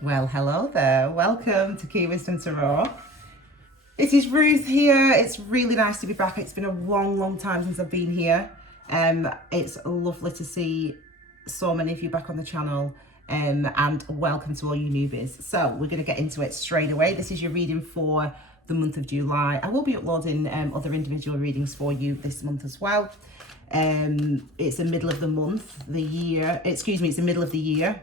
Well, hello there. Welcome to Key Wisdom Tarot. It is Ruth here. It's really nice to be back. It's been a long time since I've been here. It's lovely to see so many of you back on the channel. And welcome to all you newbies. So we're going to get into it straight away. This is your reading for the month of July. I will be uploading other individual readings for you this month as well. It's the middle of the month, it's the middle of the year.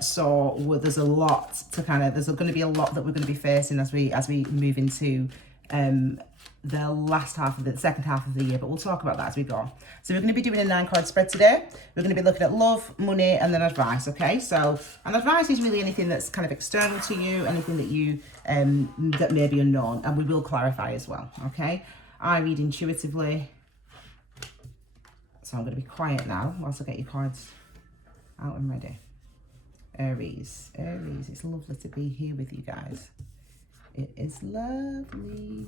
So there's a lot to there's going to be a lot that we're going to be facing as we move into the second half of the year, but we'll talk about that as we go. So we're going to be doing a 9-card spread today. We're going to be looking at love, money, and then advice. Okay, so and advice is really anything that's kind of external to you, anything that you that may be unknown, and we will clarify as well. Okay, I read intuitively, so I'm going to be quiet now whilst I get your cards out and ready. Aries, it's lovely to be here with you guys. It is lovely.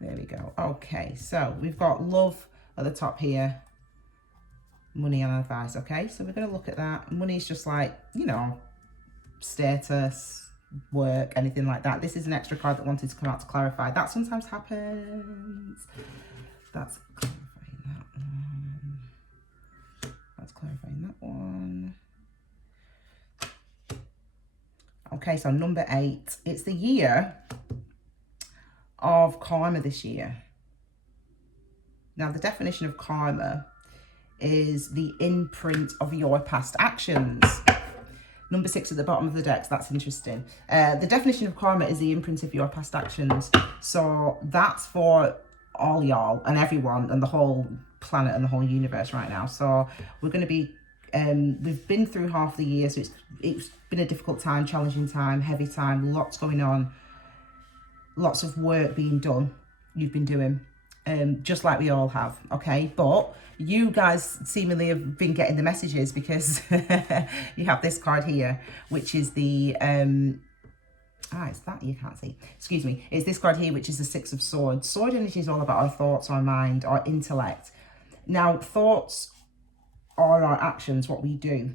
There we go. Okay, so we've got love at the top here, money and advice. Okay, so we're going to look at that. Money is just like, status, work, anything like that. This is an extra card that wanted to come out to clarify. That sometimes happens. That's clarifying that one. That's clarifying that one. Okay, so number 8. It's the year of karma this year. Now, the definition of karma is the imprint of your past actions. Number 6 at the bottom of the deck, so that's interesting. The definition of karma is the imprint of your past actions. So that's for all y'all and everyone and the whole planet and the whole universe right now. So we're going to be, we've been through half the year, so it's been a difficult time, challenging time, heavy time, lots going on, lots of work being done, you've been doing. Just like we all have, okay? But you guys seemingly have been getting the messages because you have this card here, which is the, it's that you can't see. Excuse me. It's this card here, which is the 6 of Swords. Sword energy is all about our thoughts, our mind, our intellect. Now, thoughts are our actions, what we do.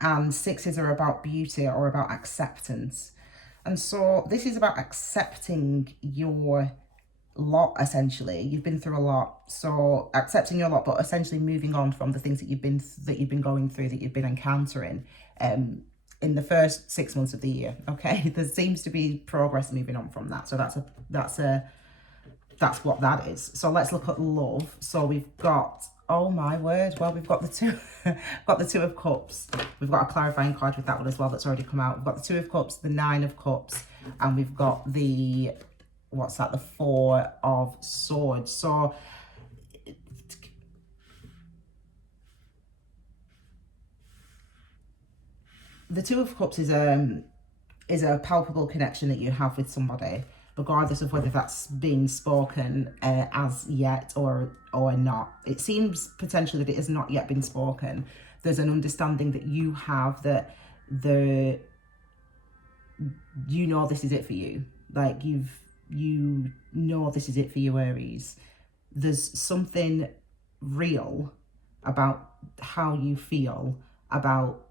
And 6s are about beauty or about acceptance. And so this is about accepting your lot. Essentially, you've been through a lot, so accepting your lot, but essentially moving on from the things that you've been going through, that you've been encountering in the first 6 months of the year. Okay, there seems to be progress moving on from that, so that's what that is. So let's look at love. So we've got, oh my word, well, we've got the two of Cups. We've got a clarifying card with that one as well that's already come out. We've got the 2 of Cups, the 9 of Cups, and we've got the, what's that, the 4 of Swords. So the 2 of Cups is a palpable connection that you have with somebody, regardless of whether that's being spoken as yet or not. It seems potentially that it has not yet been spoken. There's an understanding that you have that this is it for you. Like you know this is it for you, Aries. There's something real about how you feel about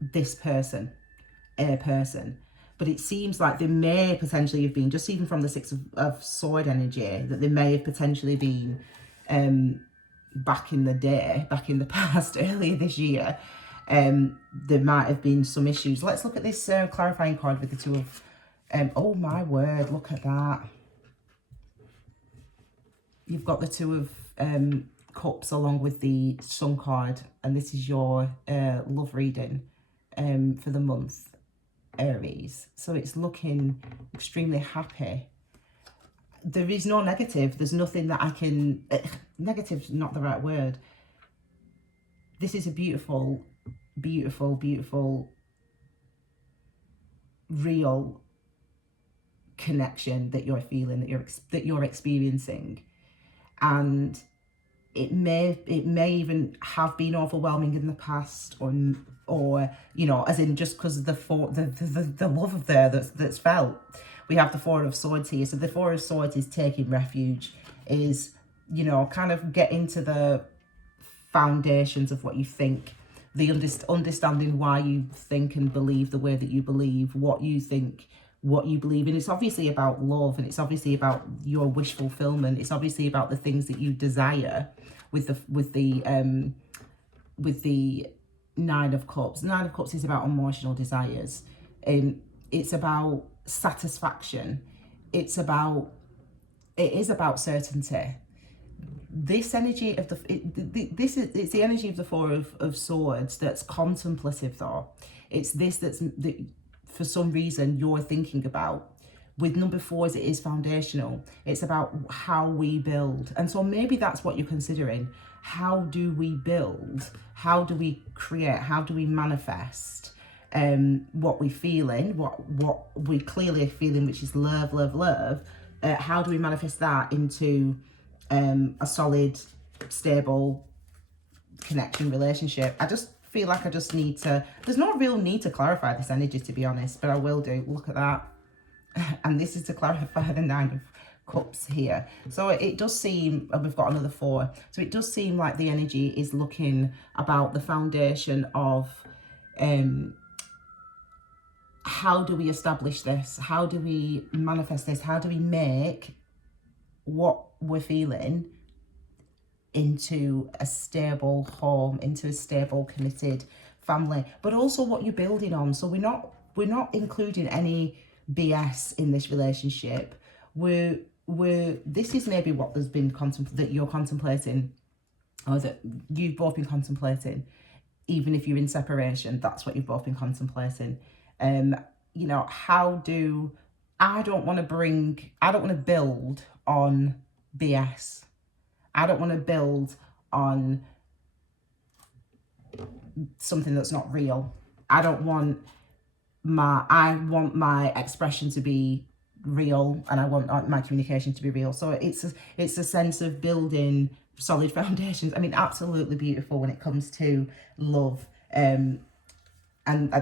this person, a person. But it seems like they may potentially have been, just even from the 6 of Sword energy, that they may have potentially been back in the past, earlier this year. There might have been some issues. Let's look at this clarifying card with the 2 of, oh my word, look at that. You've got the 2 of Cups along with the Sun card, and this is your love reading for the month, Aries. So it's looking extremely happy. There is no negative. There's nothing that I can... negative's not the right word. This is a beautiful, beautiful, beautiful, real connection that you're feeling, that you're experiencing. And it may even have been overwhelming in the past, or as in just because of the love of there that's felt. we have the Four of Swords here. So the Four of Swords is taking refuge, is, you know, kind of getting to the foundations of what you think, the understanding why you think and believe the way that you believe, what you think, what you believe in. It's obviously about love, and it's obviously about your wish fulfillment. It's obviously about the things that you desire with the Nine of Cups. Nine of Cups is about emotional desires, and it's about satisfaction. It is about certainty. This energy of it's the energy of the Four of Swords that's contemplative, though. It's this that for some reason you're thinking about. With number 4s, it is foundational. It's about how we build. And so maybe that's what you're considering. How do we build? How do we create? How do we manifest what we're feeling, what we clearly are feeling, which is love, love, love. How do we manifest that into a solid, stable connection, relationship? I just feel like I just need to, there's no real need to clarify this energy, to be honest, but I will do. Look at that. And this is to clarify the Nine of Cups here. So it does seem, and we've got another 4, so it does seem like the energy is looking about the foundation of how do we establish this? How do we manifest this? How do we make what we're feeling into a stable home, into a stable, committed family, but also what you're building on? So we're not including any BS in this relationship. This is maybe what there's been that you're contemplating, or that you've both been contemplating. Even if you're in separation, that's what you've both been contemplating. You know, I don't want to build on BS. I don't want to build on something that's not real. I want my expression to be real, and I want my communication to be real. So it's a sense of building solid foundations. I mean, absolutely beautiful when it comes to love. And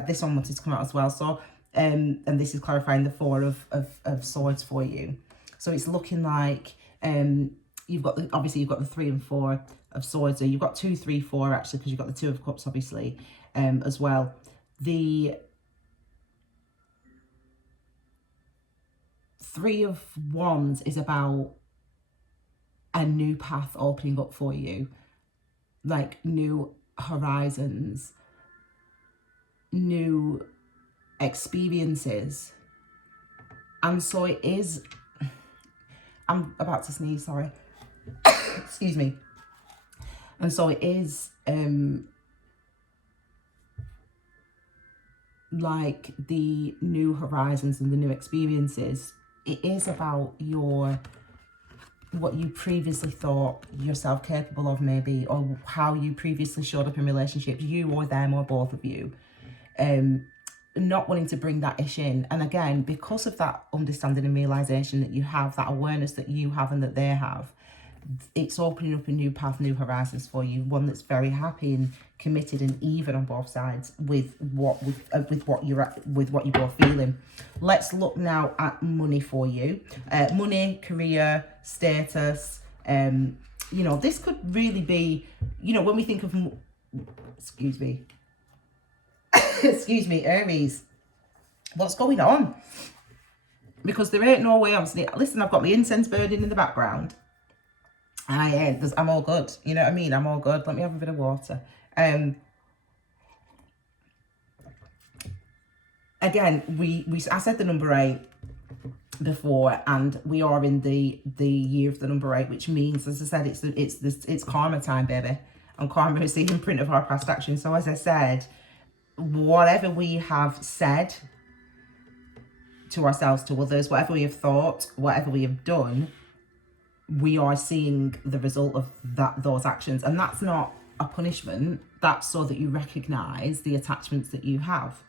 this one wanted to come out as well. So and this is clarifying the Four of Swords for you. So it's looking like you've got the 3 and 4 of Swords. So you've got 2, 3, 4 actually, because you've got the 2 of Cups obviously as well. The 3 of Wands is about a new path opening up for you, like new horizons, new experiences. And so it is, I'm about to sneeze, sorry. Excuse me. And so it is like the new horizons and the new experiences. It is about what you previously thought yourself capable of, maybe, or how you previously showed up in relationships, you or them or both of you, not wanting to bring that ish in. And again, because of that understanding and realization that you have, that awareness that you have and that they have, it's opening up a new path, new horizons for you, one that's very happy and committed and even on both sides with what you're both feeling. Let's look now at money for you. Money, career, status. You know, this could really be, you know, when we think of, excuse me, Aries, what's going on? Because there ain't no way listen, I've got my incense burning in the background. I'm all good. You know what I mean? I'm all good. Let me have a bit of water. Again, I said the number 8 before, and we are in the year of the number 8, which means, as I said, it's karma time, baby. And karma is the imprint of our past actions. So as I said, whatever we have said to ourselves, to others, whatever we have thought, whatever we have done, we are seeing the result of those actions. And that's not a punishment. That's so that you recognize the attachments that you have,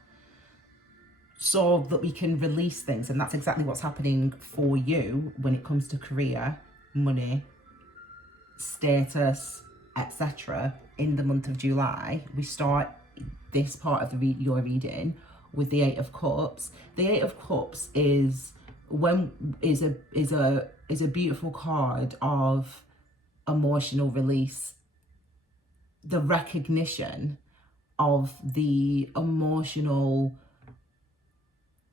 so that we can release things. And that's exactly what's happening for you when it comes to career, money, status, etc. In the month of July, we start this part of your reading with the 8 of Cups. The 8 of Cups is is a beautiful card of emotional release, the recognition of the emotional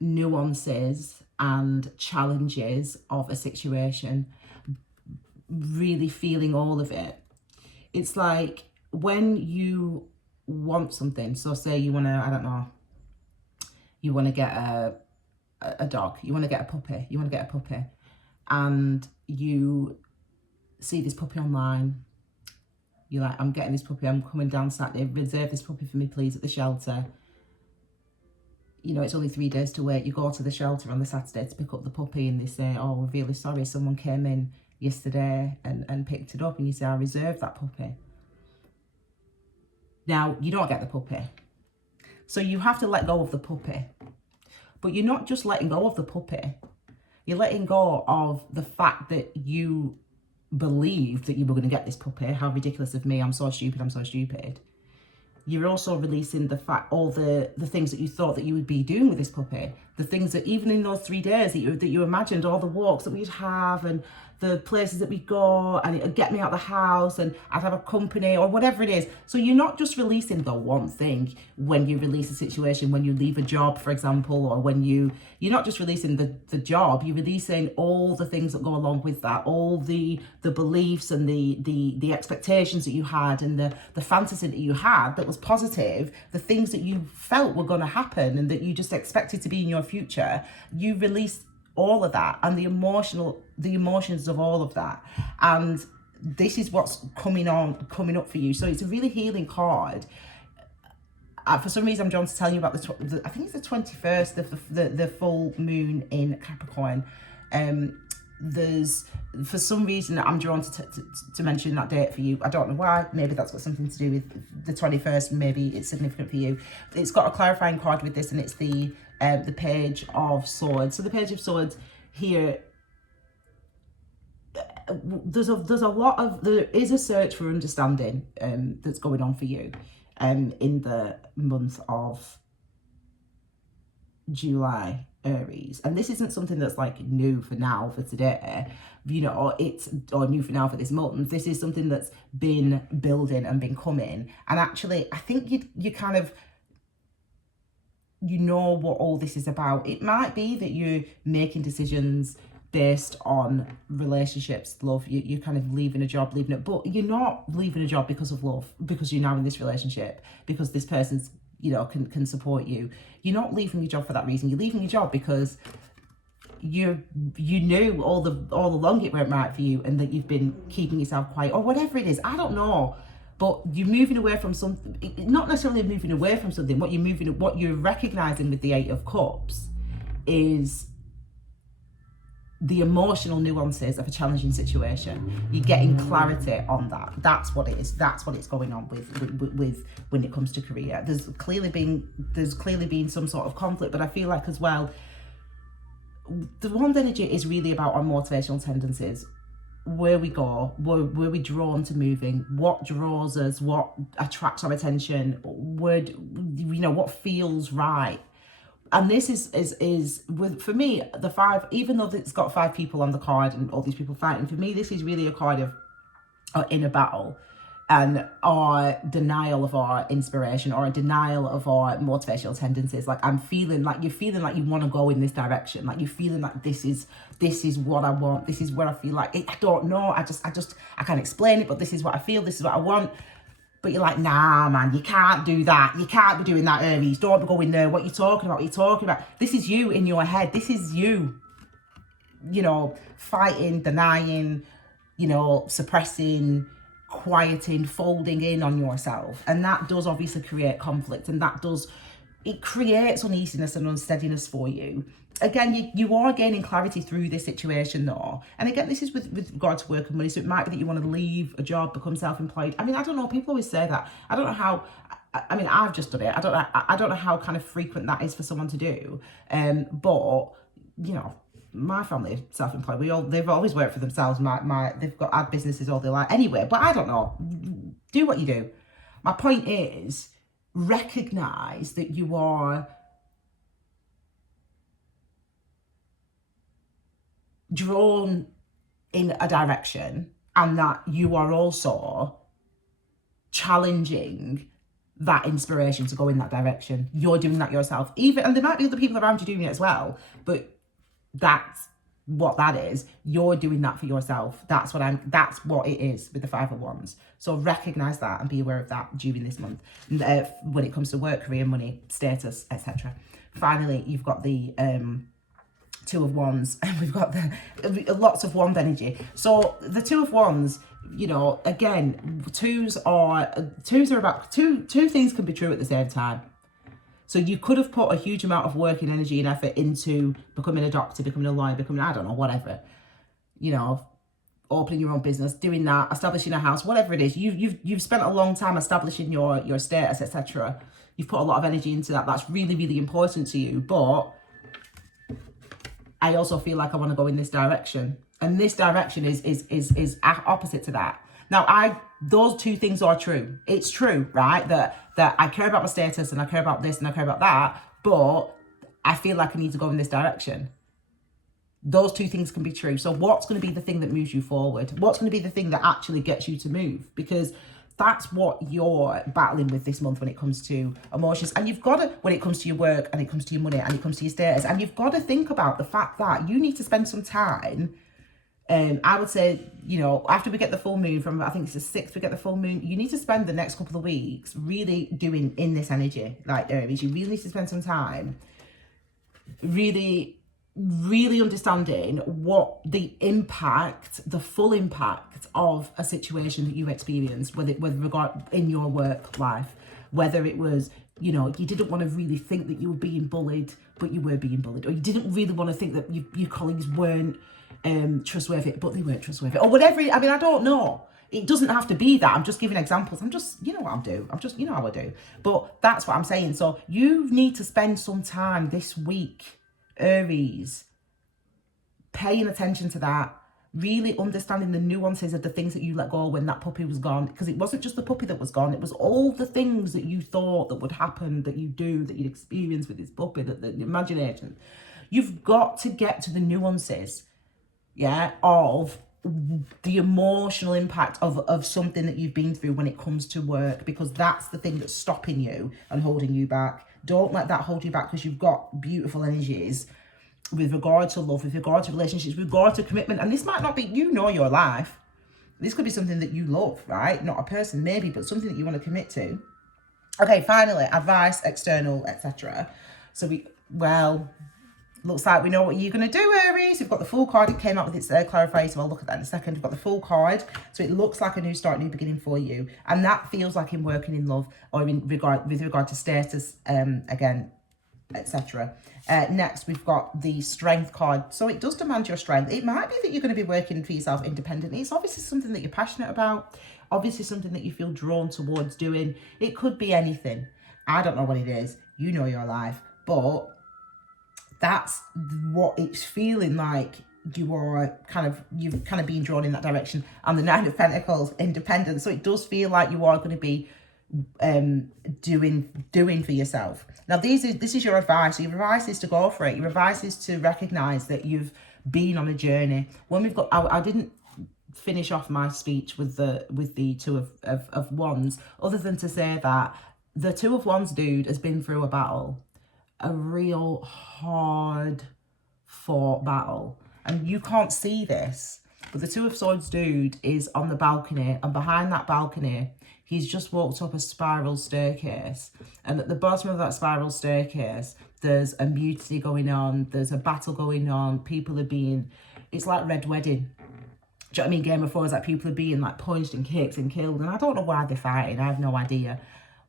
nuances and challenges of a situation, really feeling all of it. It's like when you want something, so say you want to, I don't know, you want to get a dog, you want to get a puppy, and you see this puppy online. You're like, I'm getting this puppy, I'm coming down Saturday, reserve this puppy for me please at the shelter. You know, it's only 3 days to wait. You go to the shelter on the Saturday to pick up the puppy and they say, oh, we're really sorry, someone came in yesterday and picked it up, and you say, I reserved that puppy. Now, you don't get the puppy. So you have to let go of the puppy. But you're not just letting go of the puppy. You're letting go of the fact that you believed that you were going to get this puppy. How ridiculous of me. I'm so stupid. You're also releasing the fact, all the things that you thought that you would be doing with this puppy, the things that even in those 3 days that you imagined, all the walks that we'd have and the places that we'd go, and it'd get me out of the house and I'd have a company or whatever it is. So you're not just releasing the one thing when you release a situation, when you leave a job, for example, or when you're not just releasing the job, you're releasing all the things that go along with that, all the beliefs and the expectations that you had and the fantasy that you had that was positive, the things that you felt were going to happen and that you just expected to be in your future. You release all of that and the emotions of all of that, and this is what's coming up for you. So it's a really healing card. For some reason I'm drawn to tell you about I think it's the 21st, the full moon in Capricorn. There's, for some reason I'm drawn to mention that date for you. I don't know why. Maybe that's got something to do with the 21st. Maybe it's significant for you. It's got a clarifying card with this, and it's the Page of Swords. So the Page of Swords here, there is a search for understanding that's going on for you in the month of July, Aries. And this isn't something that's like new for now, for today, you know, or new for now for this month. This is something that's been building and been coming. And actually, I think you kind of, you know what all this is about. It might be that you're making decisions based on relationships, love. You're kind of leaving a job, leaving it, but you're not leaving a job because of love, because you're now in this relationship, because this person's, you know, can support you. You're not leaving your job for that reason. You're leaving your job because you knew all along it weren't right for you, and that you've been keeping yourself quiet or whatever it is. I don't know. But you're moving away from something, not necessarily moving away from something. What you're recognizing with the 8 of Cups is the emotional nuances of a challenging situation. You're getting clarity on that. That's what it is. That's what it's going on with when it comes to career. There's clearly been some sort of conflict, but I feel like as well, the Wand energy is really about our motivational tendencies. Where we go, where we're drawn to moving, what draws us, what attracts our attention, what feels right. And this is with, for me, the 5, even though it's got 5 people on the card and all these people fighting, for me this is really a card of our inner battle and our denial of our inspiration, or a denial of our motivational tendencies. Like you're feeling like you want to go in this direction, like you're feeling like this is what I want, this is where I feel like it. I don't know, I can't explain it, but this is what I feel, this is what I want. But you're like, nah, man, you can't do that. You can't be doing that, Aries. Don't go in there. What you're talking about? This is you in your head. This is you, fighting, denying, suppressing, quieting, folding in on yourself. And that does obviously create conflict. And it creates uneasiness and unsteadiness for you. Again, you are gaining clarity through this situation though. And again, this is with regard to work and money. So it might be that you want to leave a job, become self-employed. I mean, I don't know. People always say that. I don't know how, I've just done it. I don't know how kind of frequent that is for someone to do. But, my family are self-employed. They've always worked for themselves. They've had businesses all their life. Anyway, but I don't know. Do what you do. My point is, recognize that you are drawn in a direction, and that you are also challenging that inspiration to go in that direction. You're doing that yourself. And there might be other people around you doing it as well, but that's what that is. You're doing that for yourself. That's what it is with the Five of Wands. So recognize that and be aware of that during this month when it comes to work, career, money, status, etc. Finally, you've got the Two of Wands, and we've got the lots of wand energy. So the Two of Wands, you know, again, twos are about two things can be true at the same time. So you could have put a huge amount of work and energy and effort into becoming a doctor, becoming a lawyer, becoming, I don't know, whatever, you know, opening your own business, doing that, establishing a house, whatever it is. You've spent a long time establishing your status, etc. You've put a lot of energy into that. That's really, really important to you. But I also feel like I want to go in this direction. And this direction is opposite to that. Now, those two things are true. It's true, right? That I care about my status and I care about this and I care about that, but I feel like I need to go in this direction. Those two things can be true. So what's going to be the thing that moves you forward? What's going to be the thing that actually gets you to move? Because that's what you're battling with this month when it comes to emotions. And you've got to, when it comes to your work and it comes to your money and it comes to your status, and you've got to think about the fact that you need to spend some time. I would say, you know, after we get the full moon from, I think it's the 6th, we get the full moon, you need to spend the next couple of weeks really doing in this energy, like Aries. You really need to spend some time really understanding what the impact, the full impact of a situation that you experienced, with regard in your work life, whether it was, you know, you didn't want to really think that you were being bullied, but you were being bullied, or you didn't really want to think that your colleagues weren't trustworthy, but they weren't trustworthy, or whatever. I mean, I don't know. It doesn't have to be that. I'm just giving examples. I'm just, you know what I'm doing. You know how I do. But that's what I'm saying. So you need to spend some time this week, Aries, paying attention to that, really understanding the nuances of the things that you let go when that puppy was gone. Because it wasn't just the puppy that was gone. It was all the things that you thought that would happen, that you do, that you'd experience with this puppy, that the imagination. You've got to get to the nuances, yeah, of the emotional impact of something that you've been through when it comes to work, because that's the thing that's stopping you and holding you back. Don't let that hold you back, because you've got beautiful energies with regard to love, with regard to relationships, with regard to commitment. And this might not be, you know, your life. This could be something that you love, right? Not a person maybe, but something that you want to commit to. Okay, finally, advice, external, etc. So looks like we know what you're going to do, Aries. We've got the Fool card. It came out with its clarifier, so I'll look at that in a second. We've got the Fool card. So it looks like a new start, new beginning for you. And that feels like in working in love, or with regard to status, again, etc. Next, we've got the Strength card. So it does demand your strength. It might be that you're going to be working for yourself independently. It's obviously something that you're passionate about. Obviously something that you feel drawn towards doing. It could be anything. I don't know what it is. You know your life. But that's what it's feeling like. You've kind of being drawn in that direction. And the Nine of Pentacles, independent. So it does feel like you are going to be doing for yourself. Now this is your advice. Your advice is to go for it. Your advice is to recognize that you've been on a journey. When we've got, I didn't finish off my speech with the Two of Wands, other than to say that the Two of Wands dude has been through a battle, a real hard fought battle, and you can't see this, but the Two of Swords dude is on the balcony, and behind that balcony he's just walked up a spiral staircase, and at the bottom of that spiral staircase there's a mutiny going on, there's a battle going on, people are being, it's like Red Wedding. Do you know what I mean? Game of Thrones, like people are being like punched and kicked and killed, and I don't know why they're fighting, I have no idea.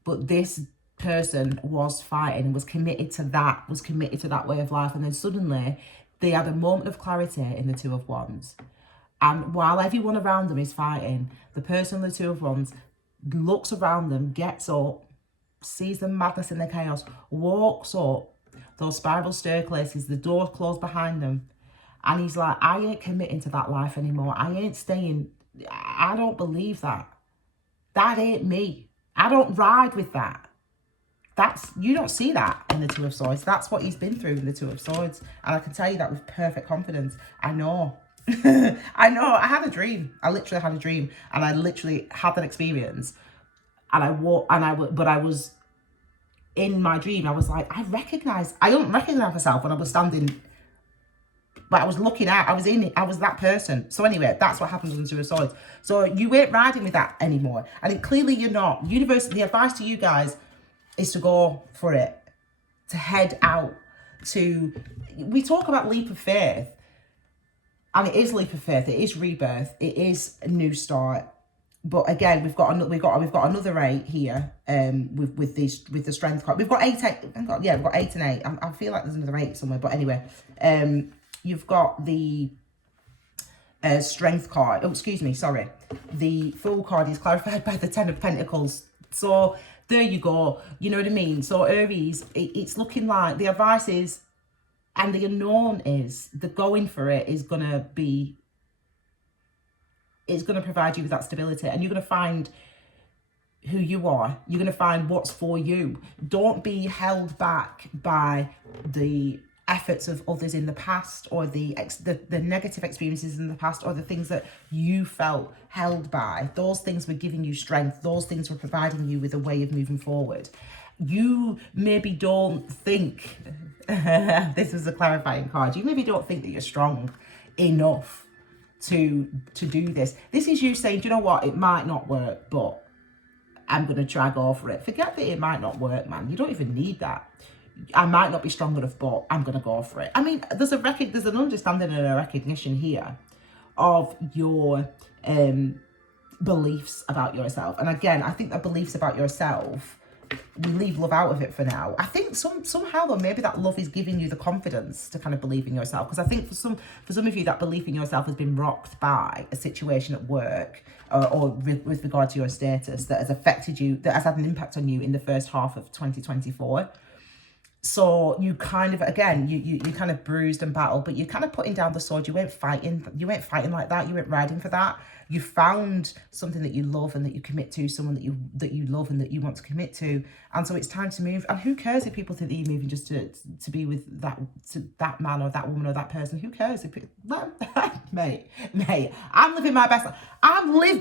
But this person was fighting and was committed to that way of life, and then suddenly they had a moment of clarity in the Two of Wands. And while everyone around them is fighting, the person in the Two of Wands looks around them, gets up, sees the madness and the chaos, walks up those spiral staircases, the door closed behind them, and he's like, I ain't committing to that life anymore. I ain't staying. I don't believe that. That ain't me. I don't ride with that. you don't see that in the Two of Swords. That's what he's been through in the Two of Swords. And I can tell you that with perfect confidence. I know. I know. I had a dream. I literally had a dream. And I literally had that experience. And but I was in my dream. I was like, I don't recognize myself when I was standing, but I was looking out. I was that person. So anyway, that's what happens on the Two of Swords. So you ain't riding with that anymore. And clearly you're not. The advice to you guys is to go for it, to head out we talk about leap of faith, and it is leap of faith, it is rebirth, it is a new start. But again, we've got another 8 here, with the strength card. We've got 8 and 8. I feel like there's another 8 somewhere, but anyway, you've got the strength card. Oh, excuse me, sorry. The Fool card is clarified by the 10 of Pentacles. So there you go. You know what I mean? So Aries, it's looking like the advice is, and the unknown is, the going for it is going to be, it's going to provide you with that stability, and you're going to find who you are. You're going to find what's for you. Don't be held back by the efforts of others in the past, or the negative experiences in the past, or the things that you felt held by. Those things were giving you strength. Those things were providing you with a way of moving forward. You maybe don't think, this is a clarifying card, you maybe don't think that you're strong enough to do this. This is you saying, do you know what, it might not work, but I'm going to try go for it. Forget that it might not work, man. You don't even need that. I might not be strong enough, but I'm going to go for it. I mean, there's an understanding and a recognition here of your beliefs about yourself. And again, I think that beliefs about yourself, we leave love out of it for now. I think somehow though, maybe that love is giving you the confidence to kind of believe in yourself. Because I think for some of you, that belief in yourself has been rocked by a situation at work, or with regard to your status, that has affected you, that has had an impact on you in the first half of 2024. So you kind of, again, you kind of bruised and battled, but you're kind of putting down the sword. You weren't fighting like that. You weren't riding for that. You found something that you love and that you commit to, someone that you love and that you want to commit to. And so it's time to move. And who cares if people think that you're moving just to be with that man or that woman or that person? Who cares? Mate, I'm living my best life.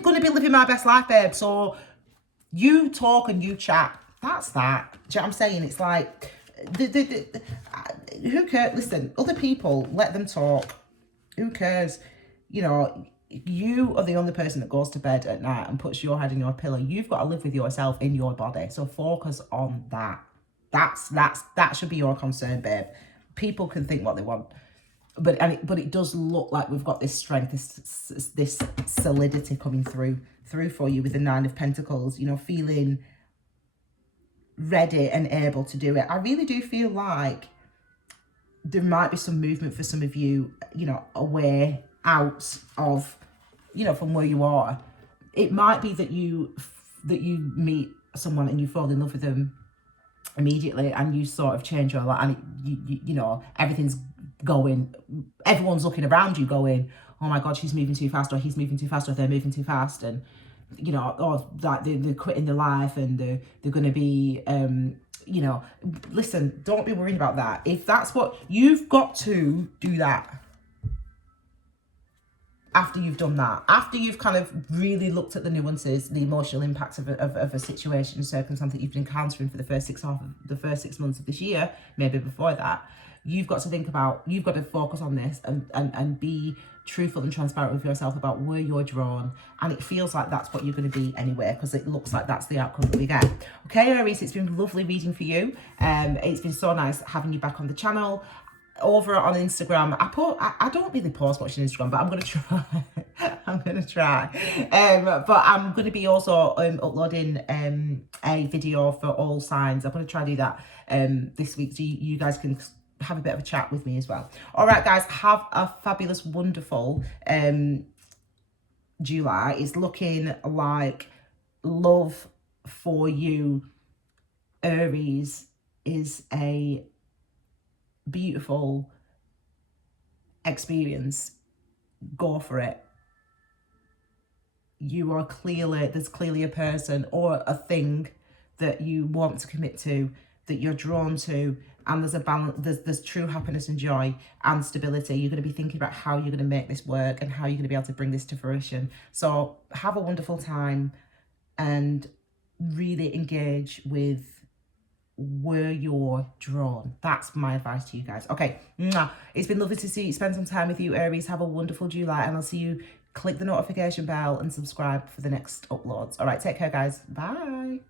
Going to be living my best life, babe. So you talk and you chat. That's that. Do you know what I'm saying? It's like, who cares? Listen, other people, let them talk. Who cares? You know, you are the only person that goes to bed at night and puts your head in your pillow. You've got to live with yourself in your body. So focus on that. That should be your concern, babe. People can think what they want, but it does look like we've got this strength, this solidity coming through for you with the 9 of Pentacles. You know, feeling ready and able to do it. I really do feel like there might be some movement for some of you, you know, away, out of, you know, from where you are. It might be that you meet someone and you fall in love with them immediately, and you sort of change your life, and you know, everyone's looking around you going, oh my God, she's moving too fast, or he's moving too fast, or they're moving too fast, and you know, or like they're quitting their life, and they're going to be, you know, listen, don't be worried about that. If that's what you've got to do, that after you've done that, after you've kind of really looked at the nuances, the emotional impacts of a situation, circumstance that you've been encountering for the first 6 months of this year, maybe before that, you've got to think about, you've got to focus on this and be truthful and transparent with yourself about where you're drawn. And it feels like that's what you're going to be anyway, because it looks like that's the outcome that we get. Okay, Aries, it's been lovely reading for you. It's been so nice having you back on the channel. Over on Instagram, I don't really post much on Instagram, but I'm going to try. I'm going to try. But I'm going to be also uploading a video for all signs. I'm going to try to do that this week, so you guys can have a bit of a chat with me as well. All right, guys, have a fabulous, wonderful July. It's looking like love for you, Aries, is a beautiful experience. Go for it. You are there's clearly a person or a thing that you want to commit to, that you're drawn to, and there's a balance, there's true happiness and joy and stability. You're going to be thinking about how you're going to make this work and how you're going to be able to bring this to fruition. So have a wonderful time and really engage with where you're drawn. That's my advice to you guys. Okay, it's been lovely to see you, spend some time with you, Aries. Have a wonderful July, and I'll see you. Click the notification bell and subscribe for the next uploads. All right, take care, guys. Bye.